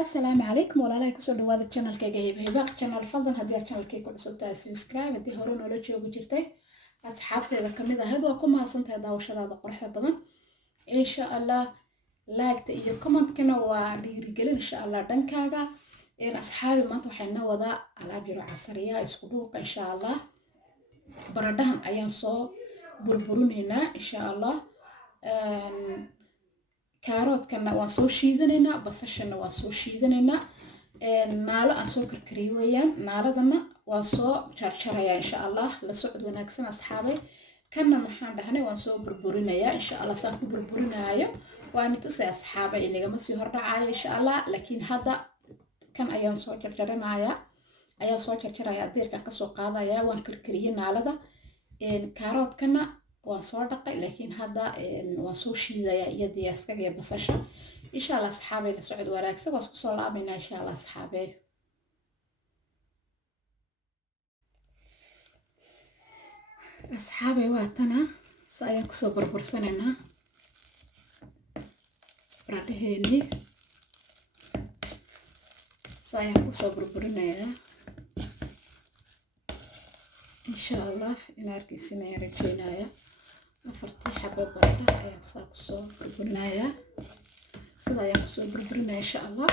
السلام عليكم ولا كسو dhawaada channelkayga Hibaaq channel fadlan hadii aad channelkayga ku cusub tahay subscribe hadii hore noola joogi jirtay asxaabteeda kamid ahayd waa ku mahadsantahay daawashadaada quruxda badan insha Allah like iyo comment-kana waa dhiirigelin insha Allah dhankaaga asxaabi maanta waxayna wadaa alaab yar casriya isku dhuuq insha Allah baradhahan ayaan soo burburinaynaa insha Allah كاروتكنا واسو شيدنينا بصشنا واسو شيدنينا نالا أسو كركريويا ناردنا واسو شرشريا إن شاء الله لسعود ونكسن أصحابي كنا محان دهنا واسو بربورنا يا إن شاء الله ساكو بربورنا يا وأنا تسي أصحابي إني جمس يهرب عايا إن شاء الله لكن هذا كان أيام سو شرشرنا يا أيام سو شرشريا دير كان كسو قاضي يا وان كركريا نالدا كاروتكنا وصور دقيق لكن هذا وصور شيء ذا يدي أسكجي بسشة إن شاء الله أصحابي لسعود وراكسة بس كسر عامنا إن شاء الله أصحابي وقتنا سأيكسو بربرسننا برادهني سأيكسو بربرنا إن شاء الله إن أركيسنا يرجعنا يا أفرتي حبة برده أيام ساكسو بربرنايا سدا يمسو بربرنا إن شاء الله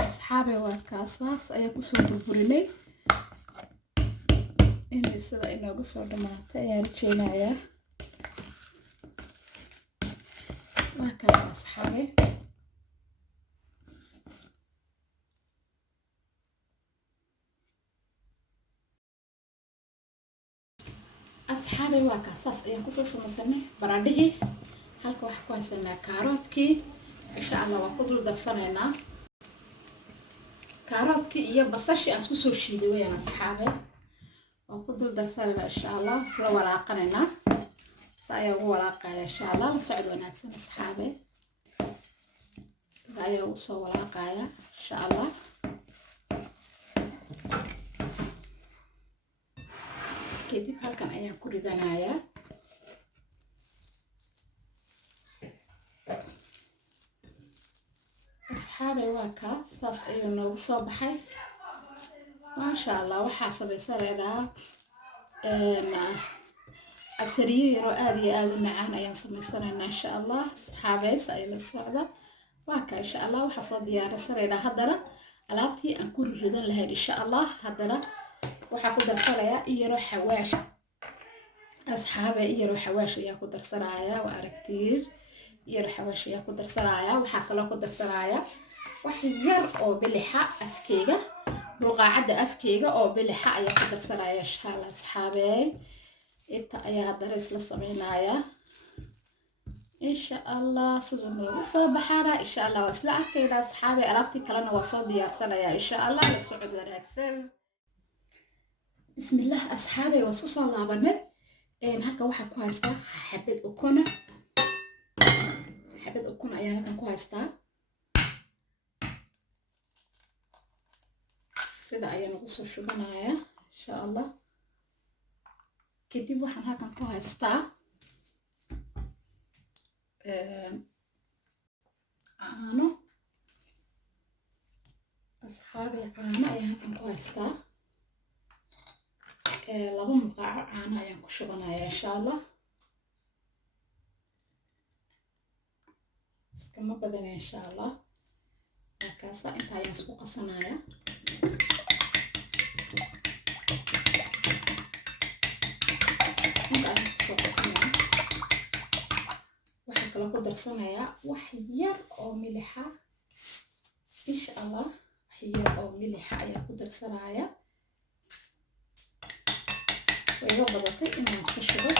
أصحابي وكاساس أيكسو بربرني إني سدا إنه قصور دماغته يرجعنا وهكذا أصحابي أصحابي وكاساس أيكسو سمسني برده هلك واحد كويسنا كاروتكي إن شاء الله وقدر درسنا كاروتكي إياه بصشي أسكسو شيدي ويا أصحابي وقدر درسنا إن شاء الله سلا وراقنا سايا وراقنا إن شاء الله لسعود وناكسن أصحابي سايا وصو وراقنا إن شاء الله كدب هالكن أيام كوردانايا أصحابي واكا ساس أيونا وصوبحي ما شاء الله وحاسب يسرعنا عسرية يرو آدي معانا ينصم يسرعنا إن شاء الله صحابي سأيل الصعدة واكا إن شاء الله وحصد ديارة سرعنا هدنا ألابتي أنكور الردن لهذه إن شاء الله هدنا وحاكو درسرايا يرو حواش أصحابي يرو حواش ياكو درسرايا وأركتير يرو حواش ياكو درسرايا وحاكلوكو درسرايا وحيار أو بلحاء أفكيغا بقاعدة أفكيغا أو بلحاء ياكو درسرايا شحال أصحابي إنت أيها درس للصمينايا إن شاء الله صدقني وصباحنا إن شاء الله واسلا كذا أصحابي أرابتي كلنا وصود ديارتنا يا إن شاء الله للسعود ونكسر بسم الله أصحابي وصوص الله بنت إن هكا واحد كويستا حبيت أكون أيها هكا كويستا سيدا أيها نقصو شبنايا إن شاء الله كدب waxaan halkan ku haystaa caano asxaabi caano ayaan halkan ku haystaa laba muqaaco caano ayaan ku shubanayaa insha Allah iskama badan insha Allah markaas inta ayaan isku qasanayaa waxaan kala ku darsanayaa wax yar oo milixa insha Allah wax yar oo milixa ayaa ku darsanayaa way iga badatay inaan iska shubo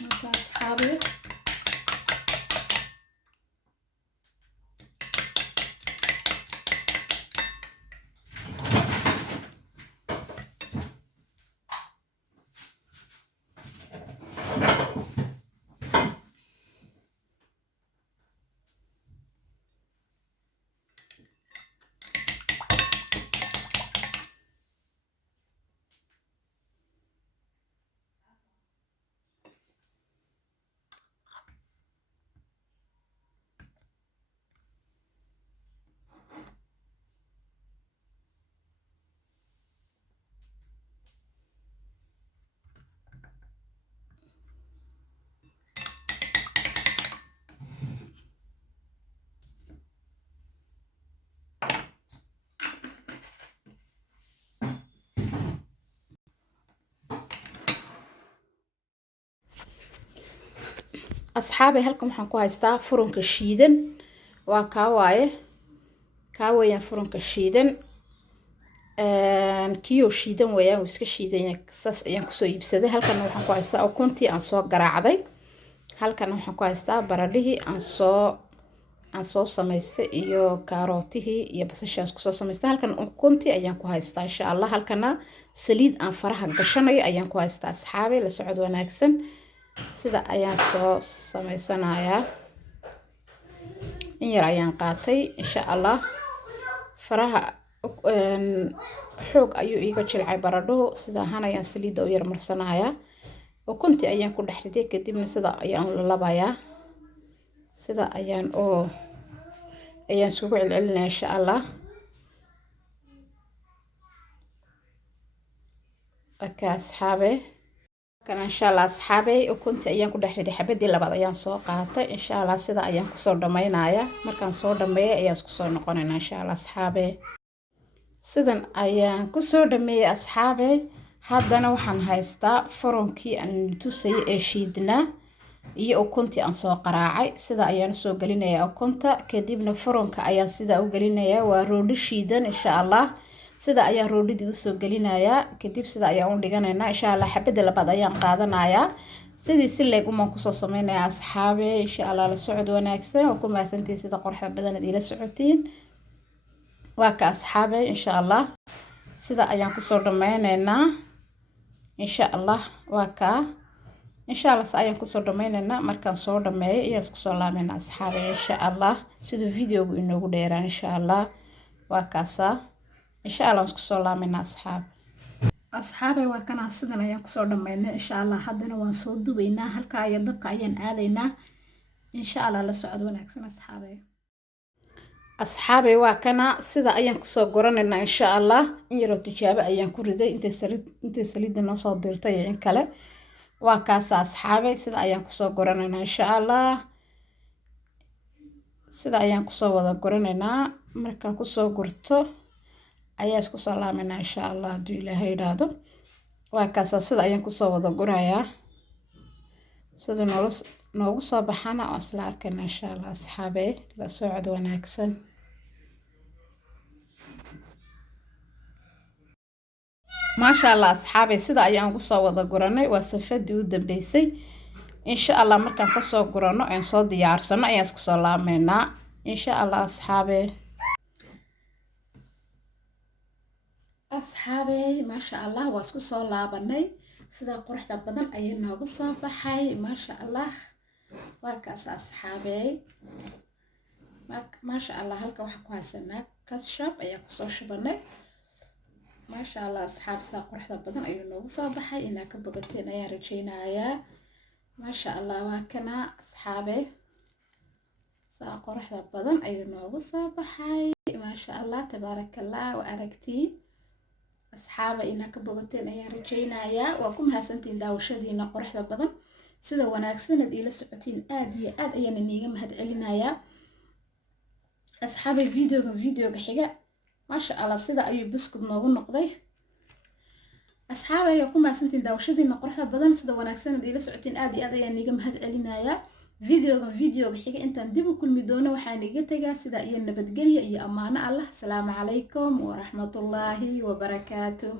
markaas xaabi asxaabay halkan waxaan ku haystaa furunka shiidan waa kaa weeyaan furunka shiidan kiyo shiidan weeyaan iska shiidan saas ayaan kusoo iibsaday halkan waxaan ku haystaa ukuntii aan soo garaacday halkan waxaan ku haystaa baradhihii aan soo samaystay iyo kaarootihii iyo basasha aan kusoo samaystay halkan ukuntii ayaan ku haystaa insha Allah halkana saliid aan faraha gashanayo ayaan ku haystaa asxaabay la socod wanaagsan sida ayaan soo samaysanayaa in yar ayaan qaatay insha Allah faraha xoog ayuu iga jilcay baradho sida ahaan ayaan saliidda u yar marsanayaa ukuntii ayaan ku dhex riday kadibna sida ayaan la labayaa sida ayaan isugu celcelinaa insha Allah asxaabe kan insha Allah asxaabe ukuntii ayaan ku dhex riday xabadii labaad ayaan soo qaatay insha Allah sida ayaan kusoo dhamaynayaa markaan soo dhameeyo ayaan isku soo noqonaynaa insha Allah asxaabe sidan ayaan kusoo dhameeyay asxaabe haddana waxaan haystaa furunkii aan tusay ee shiidnaa iyo ukuntii aan soo qaraacay sida ayaan soo gelinayaa ukunta kadibna furunka ayaan sida u gelinayaa waa roodhi shiidan insha Allah sida ayaan roodhidii u soo gelinayaa kadib sida ayaan u dhiganaynaa insha Allah xabada labaad ayaan qaadanayaa sidii si leeg uma kusoo samaynayaa asxaabe insha Allah la socod wanaagsan oo ku maasantii sida qorxa badan ila socotiin waa ka asxaabe insha Allah sida ayaan kusoo dhameynaynaa insha Allah waa ka insha Allah ayaan kusoo dhameynaynaa markaan soo dhameeyo ayaan isku soo laameynaa asxaabe insha Allah sidoo videogu inoogu dheeraan insha Allah waa kaasa insha Allah isku soo laameynaa asxaabe waa kana sidan ayaan kusoo dhameynaa insha Allah haddana waan soo dubaynaa halka ayaan dabka ayaan aadaynaa insha Allah la socod wanaagsan asxaabe waa kana sida ayaan kusoo goranaynaa insha Allah in yar oo tijaabo ayaan ku riday intay saliidda noo soo dirtay in kale waa kaas asxaabe sida ayaan kusoo goranaynaa insha Allah sida ayaan kusoo wada goranaynaa markaan kusoo gurto ayaa isku soo laameynaa insha Allah hadduu Ilaahay yiraahdo waa kaas sida ayaan kusoo wada gurayaa sida noogu soo baxana oo isla arkayna insha Allah asxaabe la socod wanaagsan maasha Allah asxaabe sida ayaan ugu soo wada guranay waa safadii u dambeysay insha Allah markaan ka soo gurano aan soo diyaarsano ayaan isku soo laameynaa insha Allah asxaabe maasha Allah waa isku soo laabanay sida quruxda badan ayay noogu soo baxay maasha Allah waa kaas asxaabe maasha Allah halka waxa ku haysanaa ketchup ayaa ku soo shubanay maasha Allah asxaab saa quruxda badan ayuu noogu soo baxay inaa ka bogateen ayaan rajaynayaa maasha Allah waa kana asxaabe saa quruxda badan ayuu noogu soo baxay maasha Allah tabaarakallah wa aragtii asxaaba inaa ka bogateen ayaan rajaynayaa waa ku mahadsantiin daawashadiina quruxda badan sida wanaagsan aad ila socotiin aad iyo aad ayaan iniga mahad celinayaa asxaabay videoga xiga maasha Allah sida ayuu biskud noogu noqday asxaabay ku maasantiin daawashadiina quruxda badan sida wanaagsan aad ila socotiin aad iyo aad ayaan iniga mahad celinayaa videoga xiga intaan dib u kulmi doono waxaan iga tagaa sida iyo nabadgelyo iyo amaano Allah salaamu calaykum wa rahmatullaahi wa barakaatuh